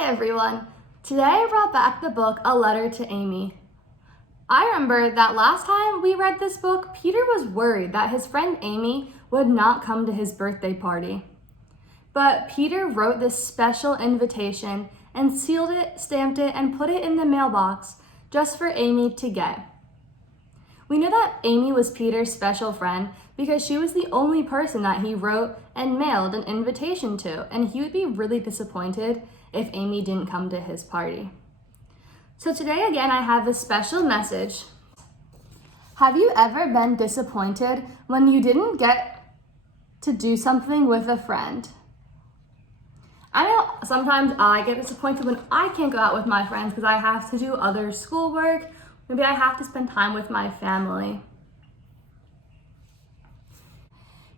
Hi everyone! Today I brought back the book A Letter to Amy. I remember that last time we read this book, Peter was worried that his friend Amy would not come to his birthday party. But Peter wrote this special invitation and sealed it, stamped it, and put it in the mailbox just for Amy to get. We know that Amy was Peter's special friend because she was the only person that he wrote and mailed an invitation to, and he would be really disappointed if Amy didn't come to his party. So today again, I have a special message. Have you ever been disappointed when you didn't get to do something with a friend? I know sometimes I get disappointed when I can't go out with my friends because I have to do other schoolwork. Maybe I have to spend time with my family.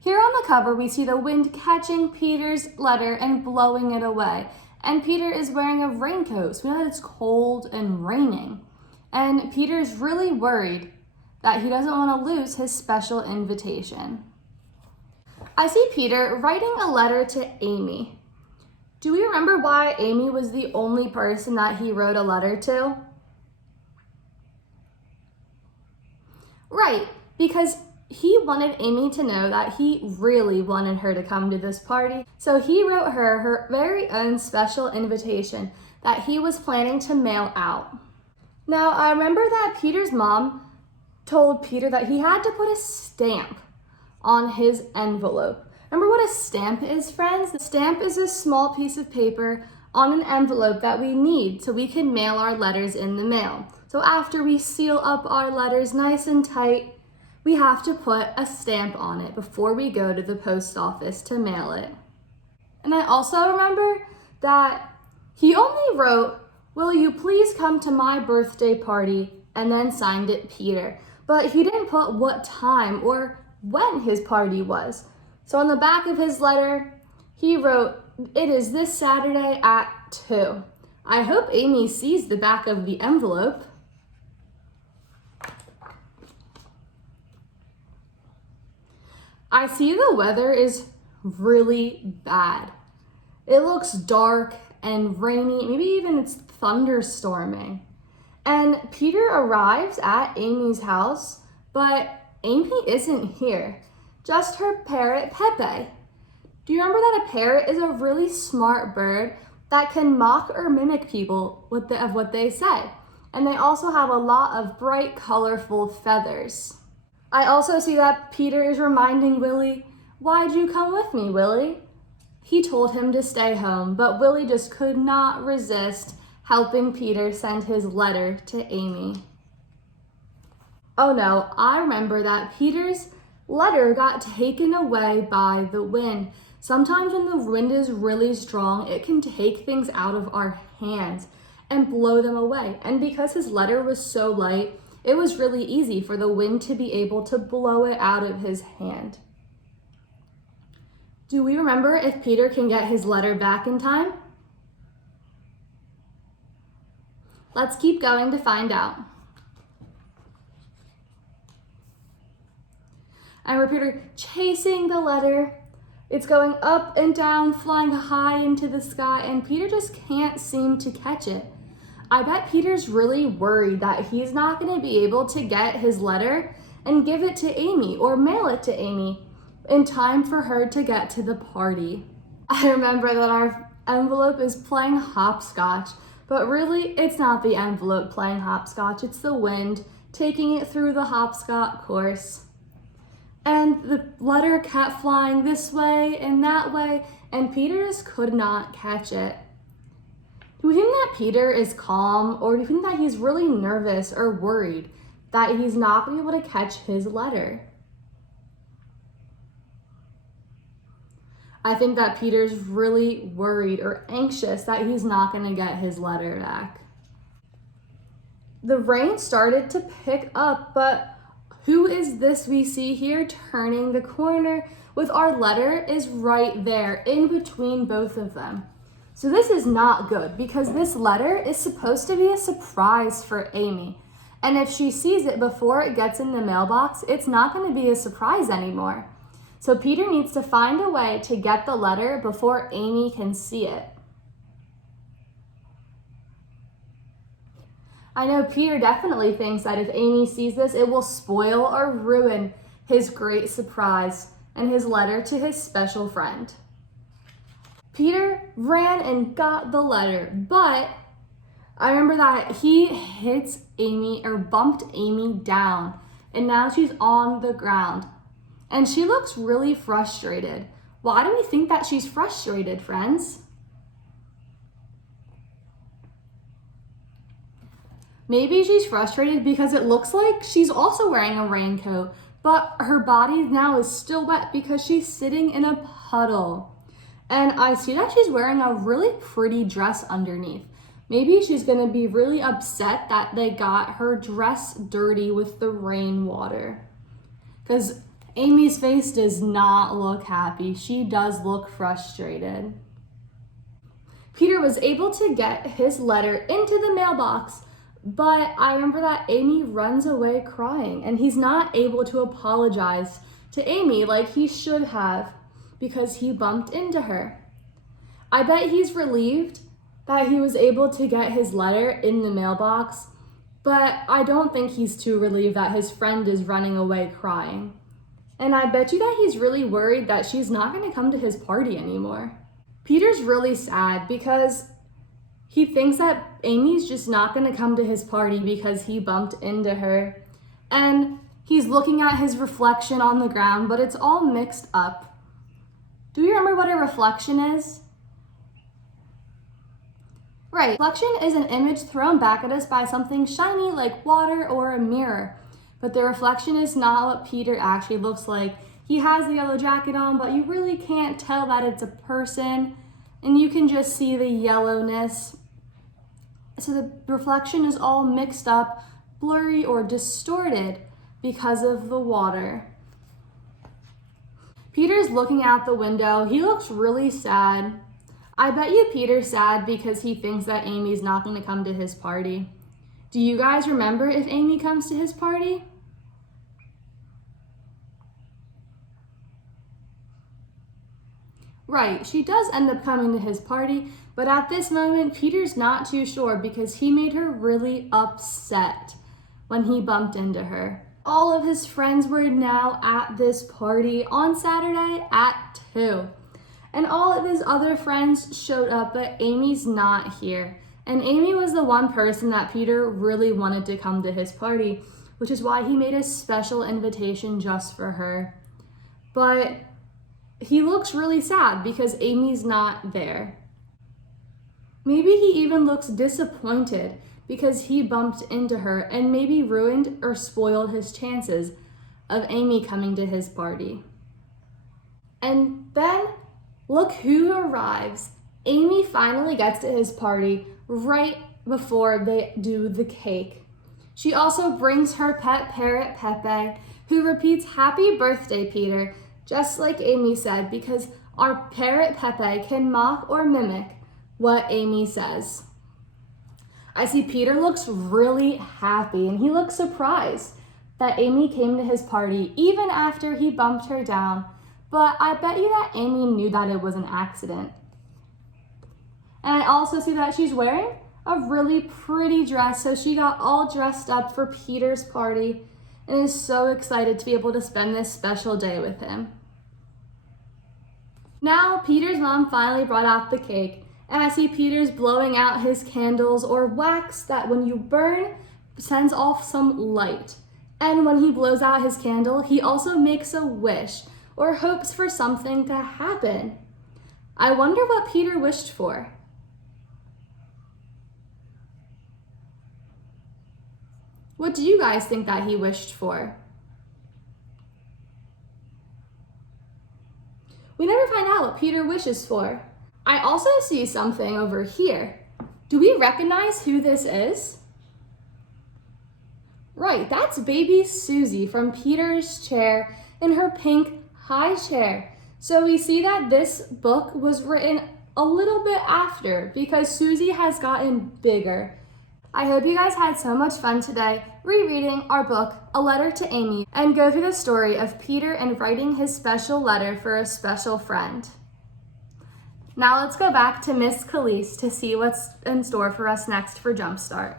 Here on the cover, we see the wind catching Peter's letter and blowing it away. And Peter is wearing a raincoat, so we know that it's cold and raining. And Peter's really worried that he doesn't want to lose his special invitation. I see Peter writing a letter to Amy. Do we remember why Amy was the only person that he wrote a letter to? Right, because he wanted Amy to know that he really wanted her to come to this party. So he wrote her very own special invitation that he was planning to mail out. Now, I remember that Peter's mom told Peter that he had to put a stamp on his envelope. Remember what a stamp is, friends? The stamp is a small piece of paper on an envelope that we need so we can mail our letters in the mail. So after we seal up our letters nice and tight, we have to put a stamp on it before we go to the post office to mail it. And I also remember that he only wrote, "Will you please come to my birthday party?" and then signed it Peter. But he didn't put what time or when his party was. So on the back of his letter, he wrote, "It is this Saturday at 2. I hope Amy sees the back of the envelope. I see the weather is really bad. It looks dark and rainy, maybe even it's thunderstorming. And Peter arrives at Amy's house, but Amy isn't here, just her parrot Pepe. Do you remember that a parrot is a really smart bird that can mock or mimic people of what they say? And they also have a lot of bright, colorful feathers. I also see that Peter is reminding Willie, "Why'd you come with me, Willie?" He told him to stay home, but Willie just could not resist helping Peter send his letter to Amy. Oh no, I remember that Peter's letter got taken away by the wind. Sometimes when the wind is really strong, it can take things out of our hands and blow them away. And because his letter was so light, it was really easy for the wind to be able to blow it out of his hand. Do we remember if Peter can get his letter back in time? Let's keep going to find out. And we're Peter chasing the letter. It's going up and down, flying high into the sky, and Peter just can't seem to catch it. I bet Peter's really worried that he's not going to be able to get his letter and give it to Amy or mail it to Amy in time for her to get to the party. I remember that our envelope is playing hopscotch, but really it's not the envelope playing hopscotch, it's the wind taking it through the hopscotch course. And the letter kept flying this way and that way, and Peter just could not catch it. Do we think that Peter is calm, or do you think that he's really nervous or worried that he's not going to be able to catch his letter? I think that Peter's really worried or anxious that he's not going to get his letter back. The rain started to pick up, but who is this we see here turning the corner with our letter is right there in between both of them. So this is not good because this letter is supposed to be a surprise for Amy. And if she sees it before it gets in the mailbox, it's not going to be a surprise anymore. So Peter needs to find a way to get the letter before Amy can see it. I know Peter definitely thinks that if Amy sees this, it will spoil or ruin his great surprise and his letter to his special friend. Peter ran and got the letter, but I remember that he hits Amy or bumped Amy down, and now she's on the ground. And she looks really frustrated. Why do we think that she's frustrated, friends? Maybe she's frustrated because it looks like she's also wearing a raincoat, but her body now is still wet because she's sitting in a puddle. And I see that she's wearing a really pretty dress underneath. Maybe she's gonna be really upset that they got her dress dirty with the rainwater. Because Amy's face does not look happy. She does look frustrated. Peter was able to get his letter into the mailbox, but I remember that Amy runs away crying, and he's not able to apologize to Amy like he should have because he bumped into her. I bet he's relieved that he was able to get his letter in the mailbox, but I don't think he's too relieved that his friend is running away crying. And I bet you that he's really worried that she's not going to come to his party anymore. Peter's really sad because he thinks that Amy's just not going to come to his party because he bumped into her. And he's looking at his reflection on the ground, but it's all mixed up. Do you remember what a reflection is? Right, reflection is an image thrown back at us by something shiny like water or a mirror. But the reflection is not what Peter actually looks like. He has the yellow jacket on, but you really can't tell that it's a person, and you can just see the yellowness. So the reflection is all mixed up, blurry, or distorted because of the water. Peter's looking out the window. He looks really sad. I bet you Peter's sad because he thinks that Amy's not going to come to his party. Do you guys remember if Amy comes to his party? Right, she does end up coming to his party, but at this moment, Peter's not too sure because he made her really upset when he bumped into her. All of his friends were now at this party on Saturday at 2. And all of his other friends showed up, but Amy's not here. And Amy was the one person that Peter really wanted to come to his party, which is why he made a special invitation just for her. But he looks really sad because Amy's not there. Maybe he even looks disappointed because he bumped into her and maybe ruined or spoiled his chances of Amy coming to his party. And then look who arrives. Amy finally gets to his party right before they do the cake. She also brings her pet parrot, Pepe, who repeats "Happy birthday, Peter," just like Amy said, because our parrot Pepe can mock or mimic what Amy says. I see Peter looks really happy, and he looks surprised that Amy came to his party even after he bumped her down. But I bet you that Amy knew that it was an accident. And I also see that she's wearing a really pretty dress, so she got all dressed up for Peter's party and is so excited to be able to spend this special day with him. Now Peter's mom finally brought out the cake, and I see Peter's blowing out his candles or wax that when you burn sends off some light. And when he blows out his candle, he also makes a wish or hopes for something to happen. I wonder what Peter wished for. What do you guys think that he wished for? We never find out what Peter wishes for. I also see something over here. Do we recognize who this is? Right, that's baby Susie from Peter's chair in her pink high chair. So we see that this book was written a little bit after because Susie has gotten bigger. I hope you guys had so much fun today rereading our book, A Letter to Amy, and go through the story of Peter and writing his special letter for a special friend. Now let's go back to Miss Kelis to see what's in store for us next for Jumpstart.